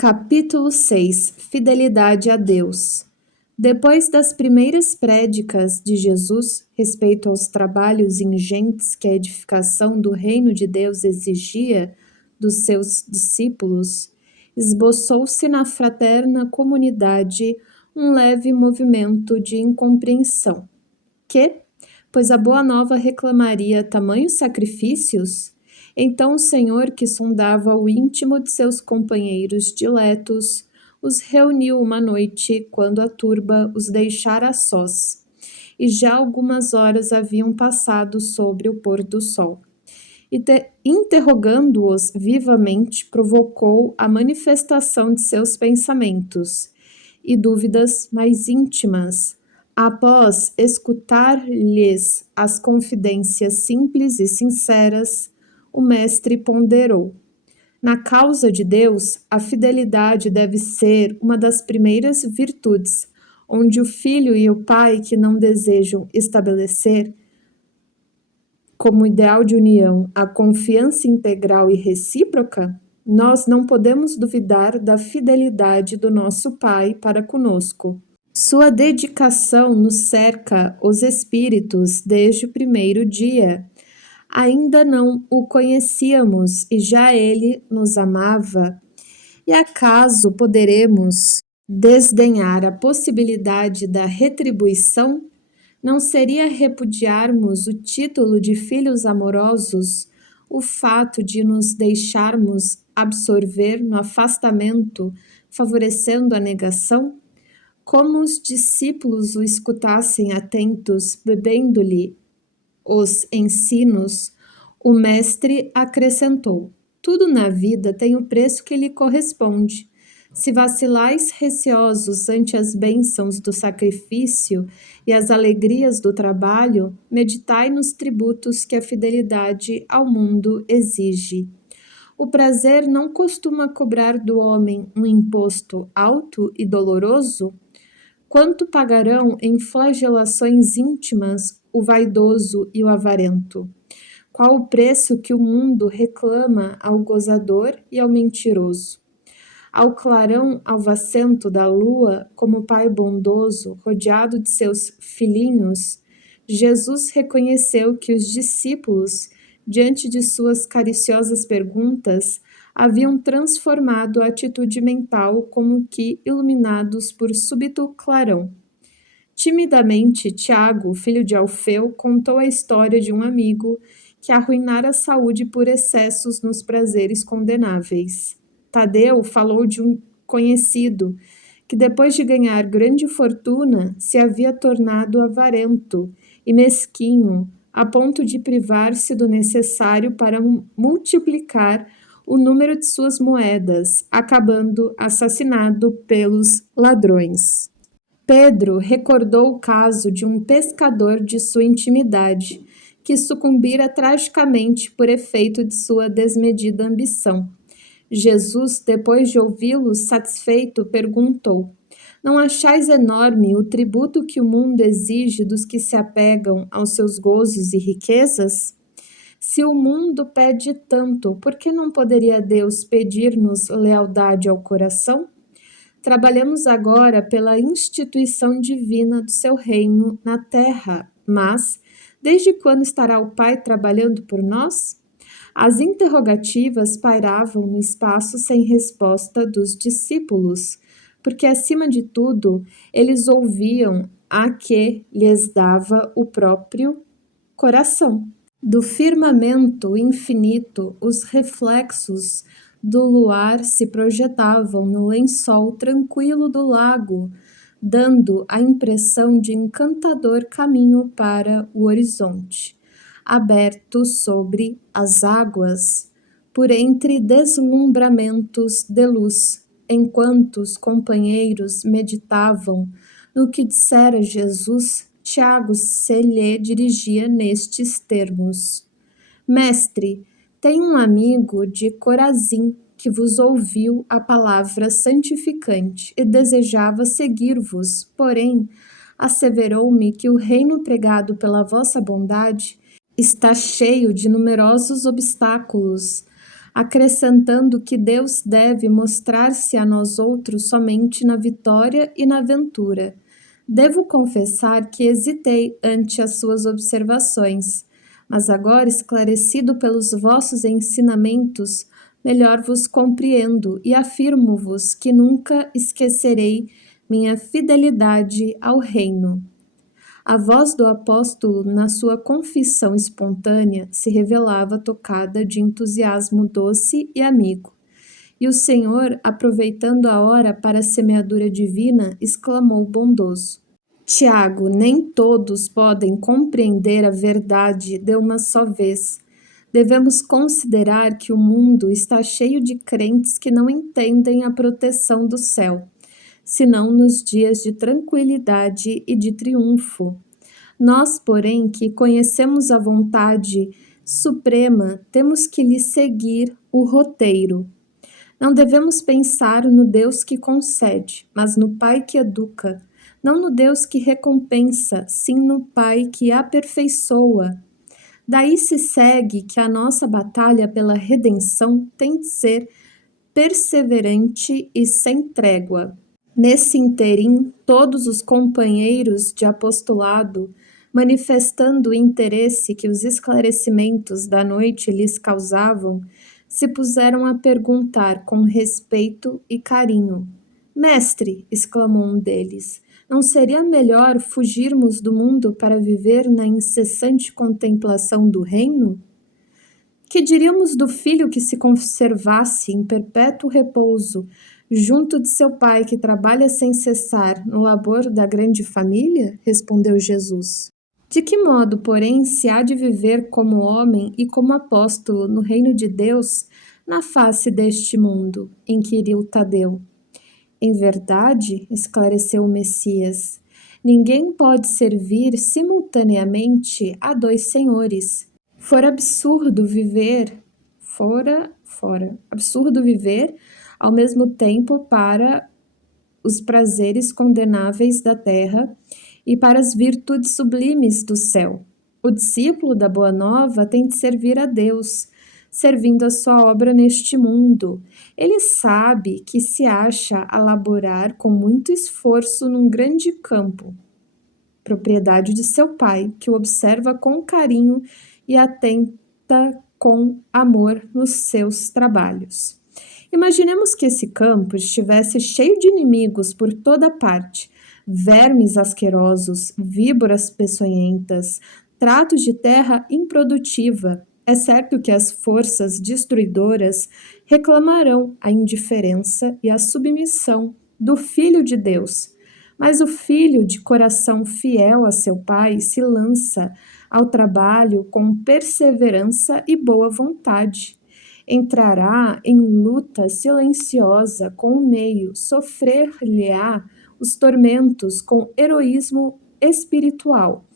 Capítulo 6 Fidelidade a Deus. Depois das primeiras prédicas de Jesus respeito aos trabalhos ingentes que a edificação do reino de Deus exigia dos seus discípulos, esboçou-se na fraterna comunidade um leve movimento de incompreensão. Pois a boa nova reclamaria tamanhos sacrifícios? Então o Senhor, que sondava o íntimo de seus companheiros diletos, os reuniu uma noite, quando a turba os deixara a sós, e já algumas horas haviam passado sobre o pôr do sol. E interrogando-os vivamente, provocou a manifestação de seus pensamentos e dúvidas mais íntimas. Após escutar-lhes as confidências simples e sinceras, o mestre ponderou: na causa de Deus, a fidelidade deve ser uma das primeiras virtudes, onde o filho e o pai que não desejam estabelecer como ideal de união a confiança integral e recíproca, nós não podemos duvidar da fidelidade do nosso Pai para conosco. Sua dedicação nos cerca os espíritos desde o primeiro dia. Ainda não o conhecíamos e já ele nos amava. E acaso poderemos desdenhar a possibilidade da retribuição? Não seria repudiarmos o título de filhos amorosos o fato de nos deixarmos absorver no afastamento, favorecendo a negação? Como os discípulos o escutassem atentos, bebendo-lhe os ensinos, o mestre acrescentou: tudo na vida tem o preço que lhe corresponde. Se vacilais receosos ante as bênçãos do sacrifício e as alegrias do trabalho, meditai nos tributos que a fidelidade ao mundo exige. O prazer não costuma cobrar do homem um imposto alto e doloroso? Quanto pagarão em flagelações íntimas o vaidoso e o avarento? Qual o preço que o mundo reclama ao gozador e ao mentiroso? Ao clarão alvacento da lua, como pai bondoso, rodeado de seus filhinhos, Jesus reconheceu que os discípulos, diante de suas cariciosas perguntas, haviam transformado a atitude mental como que iluminados por súbito clarão. Timidamente, Tiago, filho de Alfeu, contou a história de um amigo que arruinara a saúde por excessos nos prazeres condenáveis. Tadeu falou de um conhecido que, depois de ganhar grande fortuna, se havia tornado avarento e mesquinho, a ponto de privar-se do necessário para multiplicar o número de suas moedas, acabando assassinado pelos ladrões. Pedro recordou o caso de um pescador de sua intimidade, que sucumbira tragicamente por efeito de sua desmedida ambição. Jesus, depois de ouvi-lo satisfeito, perguntou: não achais enorme o tributo que o mundo exige dos que se apegam aos seus gozos e riquezas? Se o mundo pede tanto, por que não poderia Deus pedir-nos lealdade ao coração? Trabalhamos agora pela instituição divina do seu reino na terra, mas desde quando estará o Pai trabalhando por nós? As interrogativas pairavam no espaço sem resposta dos discípulos, porque, acima de tudo, eles ouviam a que lhes dava o próprio coração. Do firmamento infinito, os reflexos do luar se projetavam no lençol tranquilo do lago, dando a impressão de encantador caminho para o horizonte, aberto sobre as águas, por entre deslumbramentos de luz, enquanto os companheiros meditavam no que dissera Jesus. Tiago se lhe dirigia nestes termos: Mestre, tem um amigo de Corazim que vos ouviu a palavra santificante e desejava seguir-vos, porém, asseverou-me que o reino pregado pela vossa bondade está cheio de numerosos obstáculos. acrescentando que Deus deve mostrar-se a nós outros somente na vitória e na ventura. Devo confessar que hesitei ante as suas observações, mas agora, esclarecido pelos vossos ensinamentos, melhor vos compreendo e afirmo-vos que nunca esquecerei minha fidelidade ao reino. A voz do apóstolo, na sua confissão espontânea, se revelava tocada de entusiasmo doce e amigo. E o Senhor, aproveitando a hora para a semeadura divina, exclamou bondoso: Tiago, nem todos podem compreender a verdade de uma só vez. Devemos considerar que o mundo está cheio de crentes que não entendem a proteção do céu, senão nos dias de tranquilidade e de triunfo. Nós, porém, que conhecemos a vontade suprema, temos que lhe seguir o roteiro. Não devemos pensar no Deus que concede, mas no Pai que educa, não no Deus que recompensa, sim no Pai que aperfeiçoa. Daí se segue que a nossa batalha pela redenção tem de ser perseverante e sem trégua. Nesse interim, todos os companheiros de apostolado, manifestando o interesse que os esclarecimentos da noite lhes causavam, se puseram a perguntar com respeito e carinho. Mestre, exclamou um deles, não seria melhor fugirmos do mundo para viver na incessante contemplação do reino? Que diríamos do filho que se conservasse em perpétuo repouso, junto de seu pai que trabalha sem cessar no labor da grande família? Respondeu Jesus. De que modo, porém, se há de viver como homem e como apóstolo no reino de Deus, na face deste mundo? Inquiriu Tadeu. Em verdade, esclareceu o Messias, ninguém pode servir simultaneamente a dois senhores. Absurdo viver ao mesmo tempo para os prazeres condenáveis da terra e para as virtudes sublimes do céu. O discípulo da Boa Nova tem de servir a Deus, servindo a sua obra neste mundo. Ele sabe que se acha a laborar com muito esforço num grande campo, propriedade de seu pai, que o observa com carinho e atenta com amor nos seus trabalhos. Imaginemos que esse campo estivesse cheio de inimigos por toda parte, vermes asquerosos, víboras peçonhentas, tratos de terra improdutiva. É certo que as forças destruidoras reclamarão a indiferença e a submissão do Filho de Deus, mas o filho de coração fiel a seu pai se lança ao trabalho com perseverança e boa vontade. Entrará em luta silenciosa com o meio, sofrer-lhe-á os tormentos com heroísmo espiritual.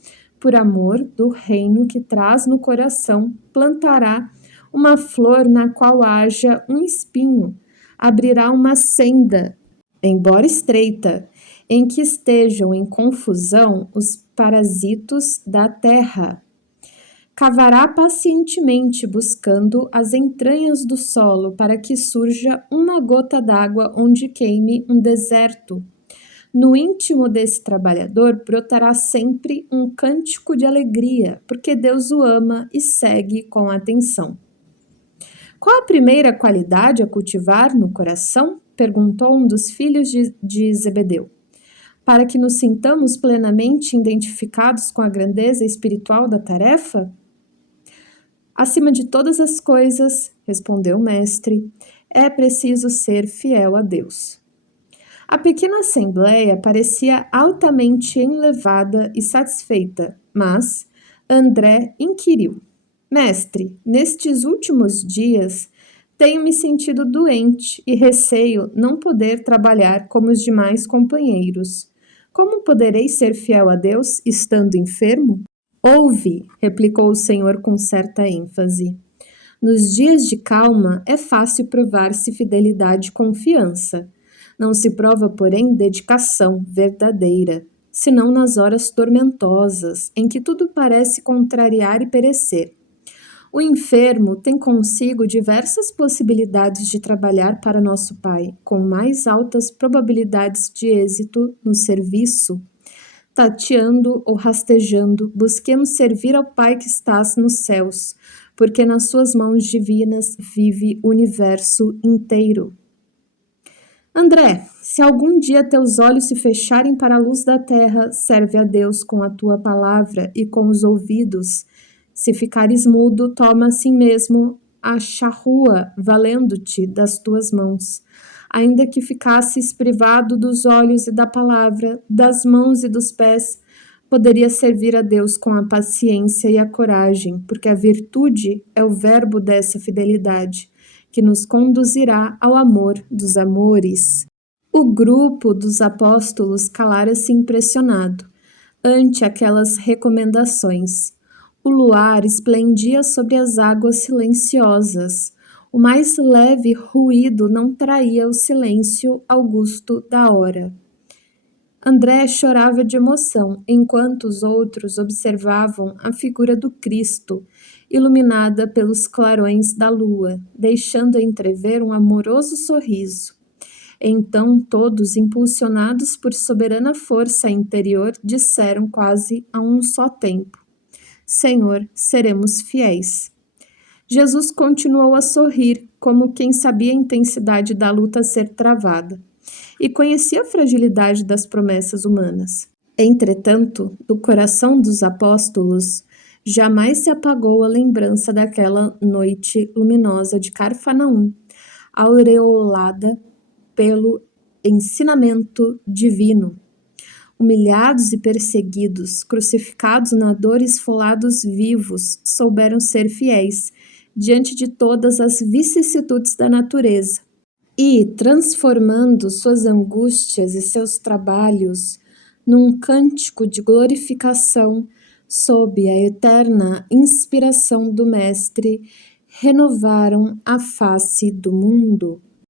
Por amor do reino que traz no coração, plantará uma flor na qual haja um espinho, abrirá uma senda, embora estreita, em que estejam em confusão os parasitos da terra. Cavará pacientemente buscando as entranhas do solo para que surja uma gota d'água onde queime um deserto. No íntimo desse trabalhador brotará sempre um cântico de alegria, porque Deus o ama e segue com atenção. Qual a primeira qualidade a cultivar no coração? Perguntou um dos filhos de Zebedeu. Para que nos sintamos plenamente identificados com a grandeza espiritual da tarefa? Acima de todas as coisas, respondeu o mestre, é preciso ser fiel a Deus. A pequena assembleia parecia altamente enlevada e satisfeita, mas André inquiriu. Mestre, nestes últimos dias tenho me sentido doente e receio não poder trabalhar como os demais companheiros. Como poderei ser fiel a Deus estando enfermo? Ouve, replicou o Senhor com certa ênfase. Nos dias de calma é fácil provar-se fidelidade e confiança. Não se prova, porém, dedicação verdadeira, senão nas horas tormentosas, em que tudo parece contrariar e perecer. O enfermo tem consigo diversas possibilidades de trabalhar para nosso Pai, com mais altas probabilidades de êxito no serviço. Tateando ou rastejando, busquemos servir ao Pai que estás nos céus, porque nas suas mãos divinas vive o universo inteiro. André, se algum dia teus olhos se fecharem para a luz da terra, serve a Deus com a tua palavra e com os ouvidos. Se ficares mudo, toma assim mesmo a charrua, valendo-te das tuas mãos. Ainda que ficasses privado dos olhos e da palavra, das mãos e dos pés, poderia servir a Deus com a paciência e a coragem, porque a virtude é o verbo dessa fidelidade, que nos conduzirá ao amor dos amores. O grupo dos apóstolos calara-se impressionado ante aquelas recomendações. O luar esplendia sobre as águas silenciosas. O mais leve ruído não traía o silêncio augusto da hora. André chorava de emoção, enquanto os outros observavam a figura do Cristo, iluminada pelos clarões da lua, deixando entrever um amoroso sorriso. Então todos, impulsionados por soberana força interior, disseram quase a um só tempo: Senhor, seremos fiéis. Jesus continuou a sorrir, como quem sabia a intensidade da luta a ser travada, e conhecia a fragilidade das promessas humanas. Entretanto, do coração dos apóstolos jamais se apagou a lembrança daquela noite luminosa de Carfanaum, aureolada pelo ensinamento divino. Humilhados e perseguidos, crucificados na dor e esfolados vivos, souberam ser fiéis diante de todas as vicissitudes da natureza. E, transformando suas angústias e seus trabalhos num cântico de glorificação sob a eterna inspiração do Mestre, renovaram a face do mundo.